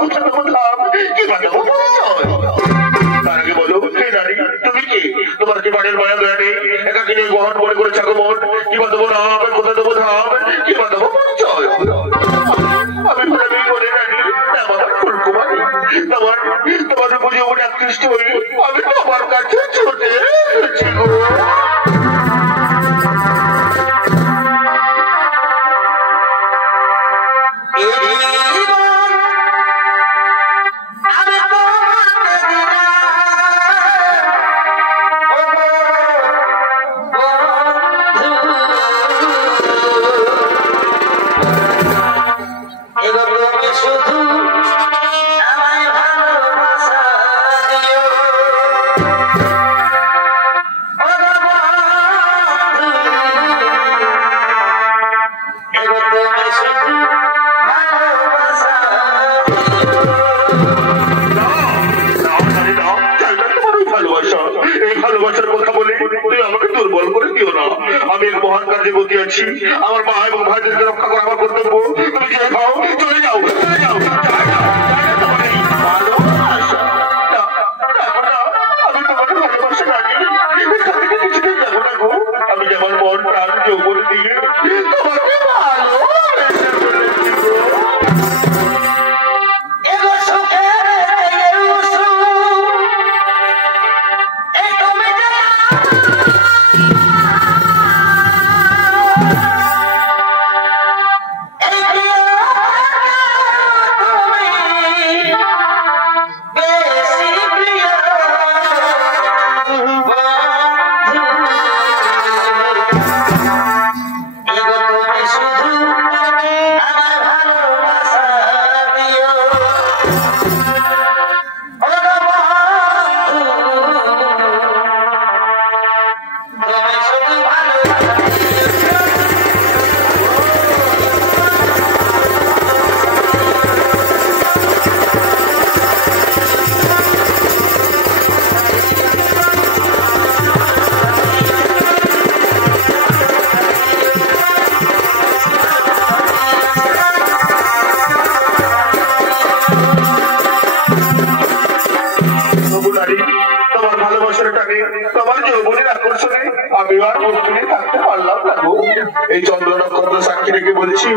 কোথা দেবো ধাম কি বাঁধাবো তার আগে বলো নারী তুমি কি তোমার কি বাড়ির মায়া দয়া নেই একাকি নিয়ে বহন মনে করে থাকো মন কি বাঁধাবো নাম কোথা দেবো ধাম কি বাঁধাবো পরিচয় আমি প্রেমী করে নারী আমার ফুলকুমারী তোমার বুঝে মনে আকৃষ্ট হয়ে আমি তোমার কাছে ছুটে এসেছি গো আমার মা এবং ভাইদেরকে রক্ষা করা আমার কর্তব্য তুমি যে খাও চলে যাও আমি তোমাকে ভালোবাসা জানি এখান থেকে কিছুতেই যাবো না গো আমি যেমন মন প্রাণ যৌবন দিয়ে তোমাকে ভালো এই চন্দ্র নক্ষত্র সাক্ষী রেখে বলছি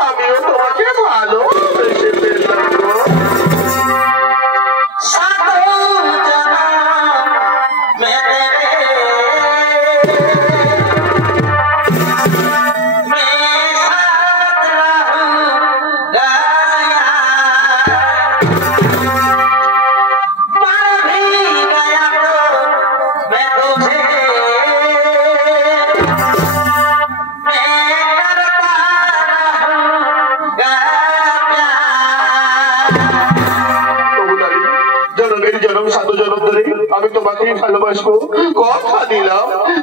আমিও তোমাকে ভালোবেসে ফেললাম আমি তোমাকে ভালোবাসবো কথা দিলাম আমি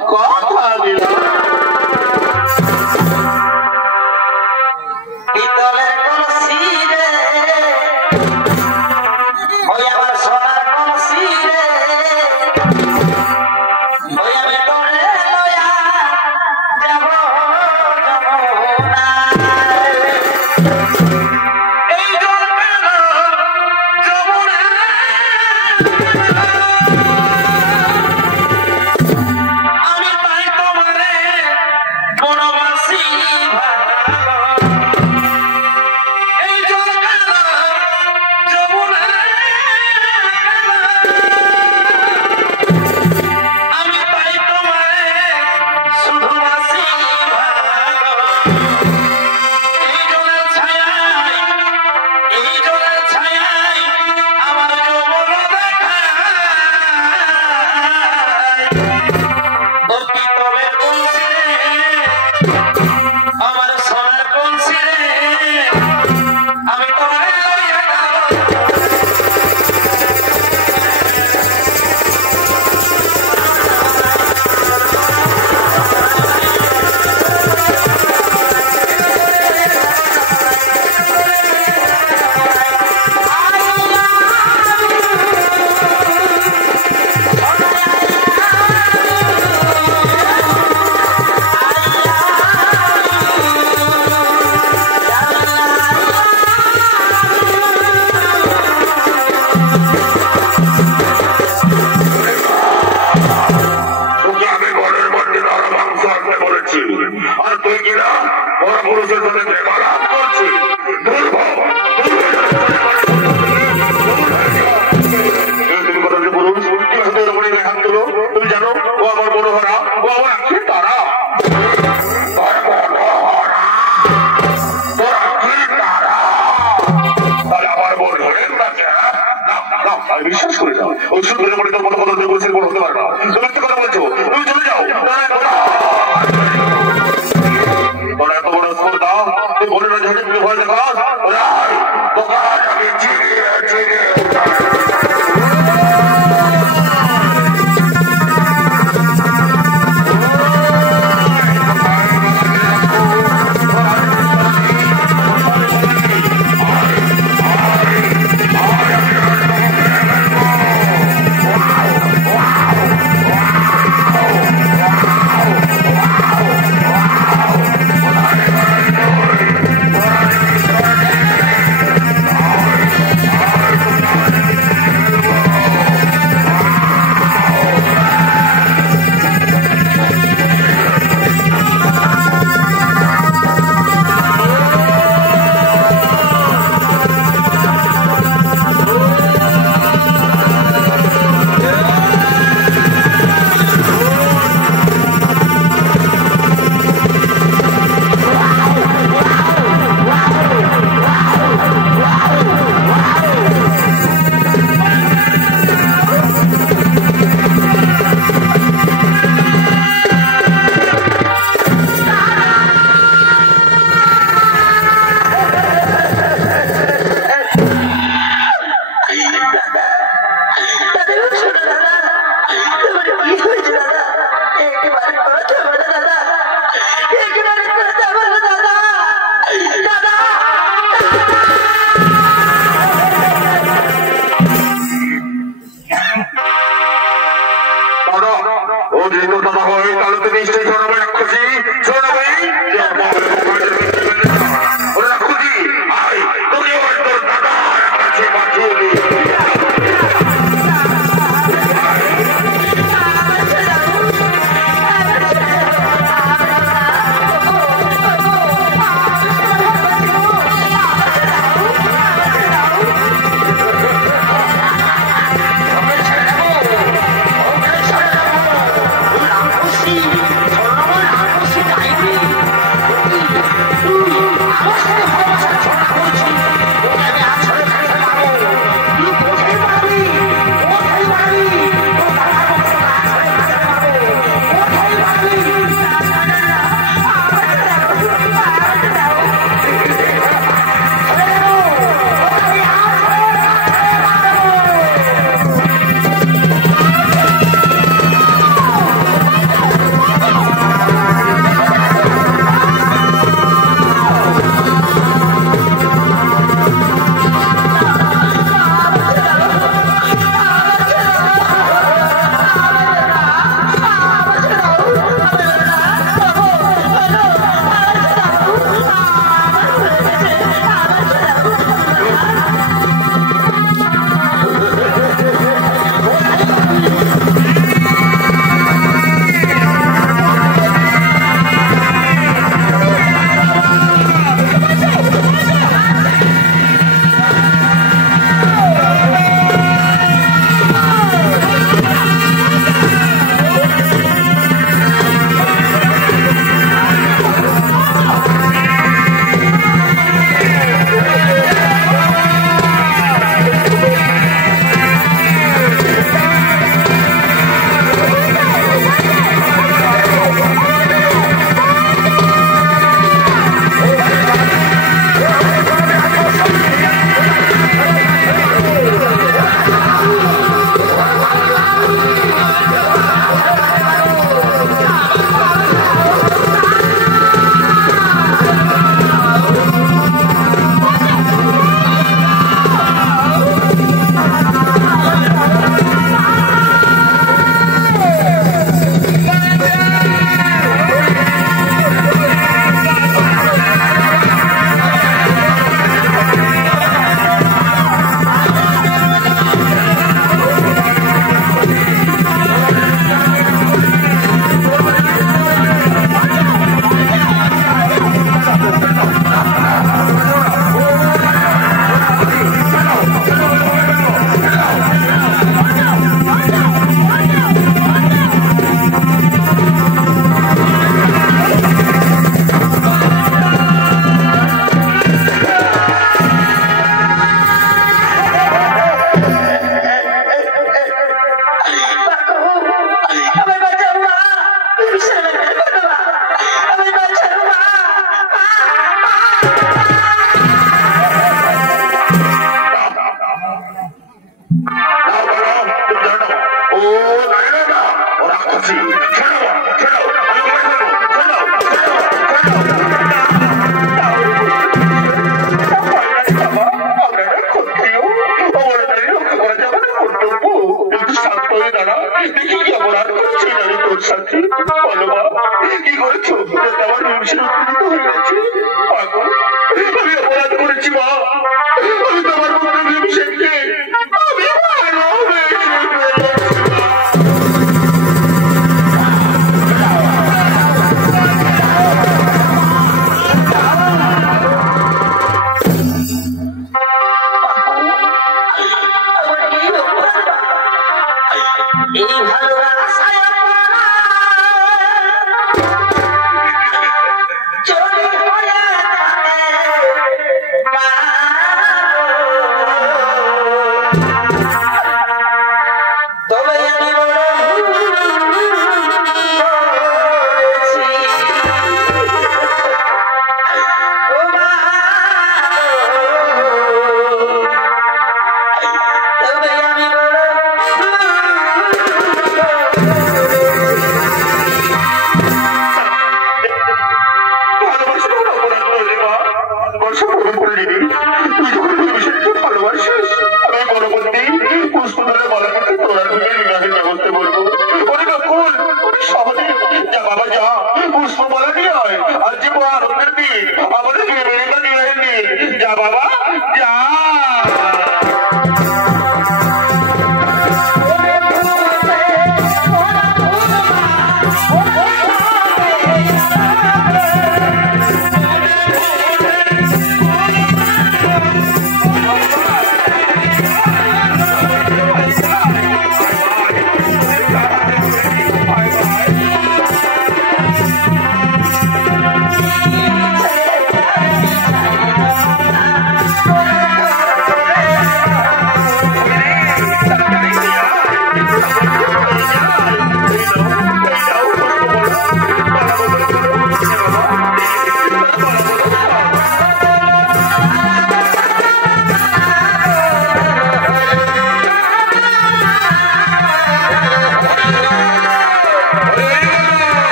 আমি বিশ্বাস করি না ওই সুন্দরের মনে তোর মতো কথা তুই বলেছিস বড় হতে পারে না তুমি মিথ্যে কথা বলেছো তুমি চলে যাও তোর এত বড় স্পর্ধা তুই বলে না ঝেড়ে তুই ভয় দেখাস তোকে আমি চিড়িয়ে চিড়িয়ে সেই নারী তোর সাথে বলো মা কি করেছো যাতে আমার ভীমসেন উত্তেজিত হয়ে গেছে আমি অপরাধ করেছি মা আমি তোমার পুত্র ভীমসেনকে আমি ভালোবেসে এই ভালো